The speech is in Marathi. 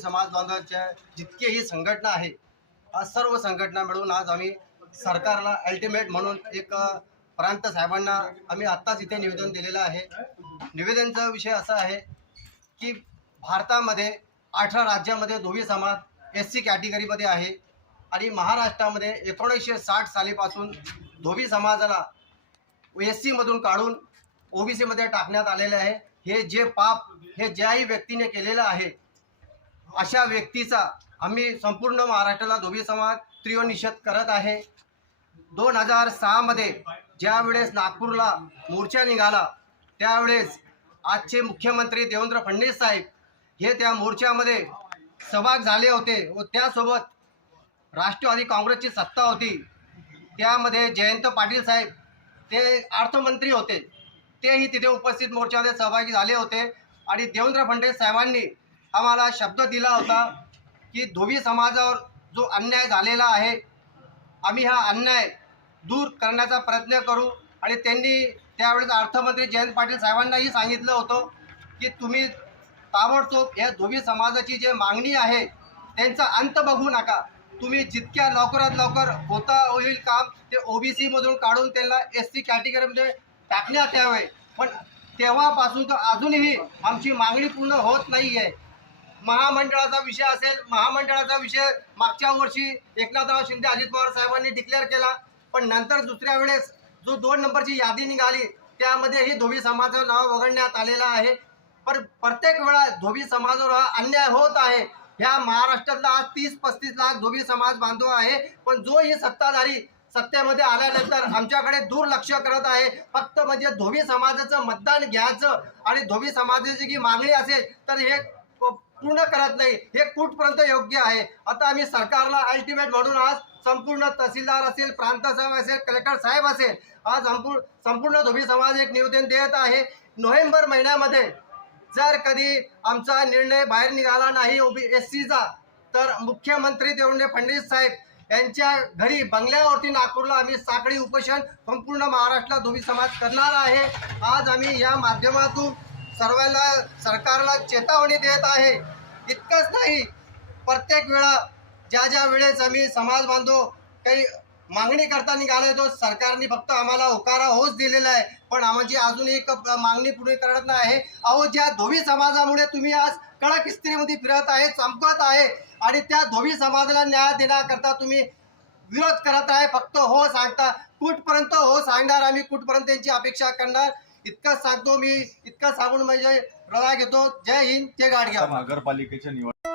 जितकी समाज बांधवांच्या जितकेही संघटना आहे आज सर्व संघटना मिळून आज आम्ही सरकारला अल्टिमेट म्हणून एक प्रांत साहेबांना आम्ही आत्ताच इथे निवेदन दिलेलं आहे. निवेदनचा विषय असा आहे की भारतामध्ये अठरा राज्यामध्ये धोबी समाज एस सी कॅटेगरीमध्ये आहे आणि महाराष्ट्रामध्ये एकोणीसशे साठ सालीपासून धोबी समाजाला एस सीमधून काढून ओबीसीमध्ये टाकण्यात आलेले आहे. हे जे पाप हे ज्याही व्यक्तीने केलेलं आहे अशा व्यक्तीचा आम्ही संपूर्ण महाराष्ट्राला धोबी समाज तीव्र निषेध करत आहे. दोन हजार सहामध्ये ज्यावेळेस नागपूरला मोर्चा निघाला त्यावेळेस आजचे मुख्यमंत्री देवेंद्र फडणवीस साहेब हे त्या मोर्चामध्ये सहभाग झाले होते व त्यासोबत राष्ट्रवादी काँग्रेसची सत्ता होती. त्यामध्ये जयंत पाटील साहेब ते अर्थमंत्री होते. तेही तिथे उपस्थित मोर्चामध्ये सहभागी झाले होते आणि देवेंद्र फडणवीस साहेबांनी आम्हाला शब्द दिला होता की धोबी समाजावर जो अन्याय झालेला आहे आम्ही हा अन्याय दूर करण्याचा प्रयत्न करू. आणि त्यांनी त्यावेळेस अर्थमंत्री जयंत पाटील साहेबांनाही सांगितलं होतं की तुम्ही ताबडतोब या धोबी समाजाची जे मागणी आहे त्यांचा अंत बघू नका. तुम्ही जितक्या लवकरात लवकर होता होईल काम ते ओ बी सीमधून काढून त्यांना एस सी कॅटेगरीमध्ये टाकण्यात यावे. पण तेव्हापासून तर अजूनही आमची मागणी पूर्ण होत नाही आहे महामंडळाचा विषय असेल महामंडळाचा विषय मागच्या वर्षी एकनाथराव शिंदे अजित पवार साहेबांनी डिक्लेअर केला. पण नंतर दुसऱ्या वेळेस जो दोन नंबरची यादी निघाली त्यामध्येही धोबी समाजाचं नाव वगळण्यात आलेलं आहे. पण प्रत्येक वेळा धोबी समाजावर हा अन्याय होत आहे. ह्या महाराष्ट्रातला आज तीस पस्तीस लाख धोबी समाज बांधव आहे. पण जो ही सत्ताधारी सत्तेमध्ये आल्यानंतर आमच्याकडे दुर्लक्ष करत आहे. फक्त म्हणजे धोबी समाजाचं मतदान घ्यायचं आणि धोबी समाजाची जी मागणी असेल तर हे पूर्ण करत नाही. हे कुठपर्यंत योग्य आहे? आता आम्ही सरकारला अल्टिमेट म्हणून आज संपूर्ण तहसीलदार असेल प्रांत साहेब असेल कलेक्टर साहेब असेल आज संपूर्ण संपूर्ण धोबी समाज एक निवेदन देत आहे. नोव्हेंबर महिन्यामध्ये जर कधी आमचा निर्णय बाहेर निघाला नाही ओबी एस सीचा तर मुख्यमंत्री देवेंद्र फडणवीस साहेब यांच्या घरी बंगल्यावरती नागपूरला आम्ही साखळी उपोषण संपूर्ण महाराष्ट्रात धोबी समाज करणार आहे. आज आम्ही या माध्यमातून सर्वांना सरकारला चेतावणी देत आहे. इतकंच नाही प्रत्येक वेळा ज्या ज्या वेळेस आम्ही समाज बांधव काही मागणी करता निघालो तो सरकारने फक्त आम्हाला होकारा होच दिलेला आहे. पण आमची अजून एक मागणी पुढे करत नाही. आहे अहो ज्या धोबी समाजामुळे तुम्ही आज कडक इस्त्रीमध्ये फिरत आहे चमकत आहे आणि त्या धोबी समाजाला न्याय देण्याकरता तुम्ही विरोध करत आहे फक्त हो सांगता कुठपर्यंत हो सांगणार आम्ही कुठपर्यंत त्यांची अपेक्षा करणार? इतका सांगतो मी इतका सांगून म्हणजे रवा घेतो. जय हिंद जय गाडग्या. नगरपालिकेच्या निवड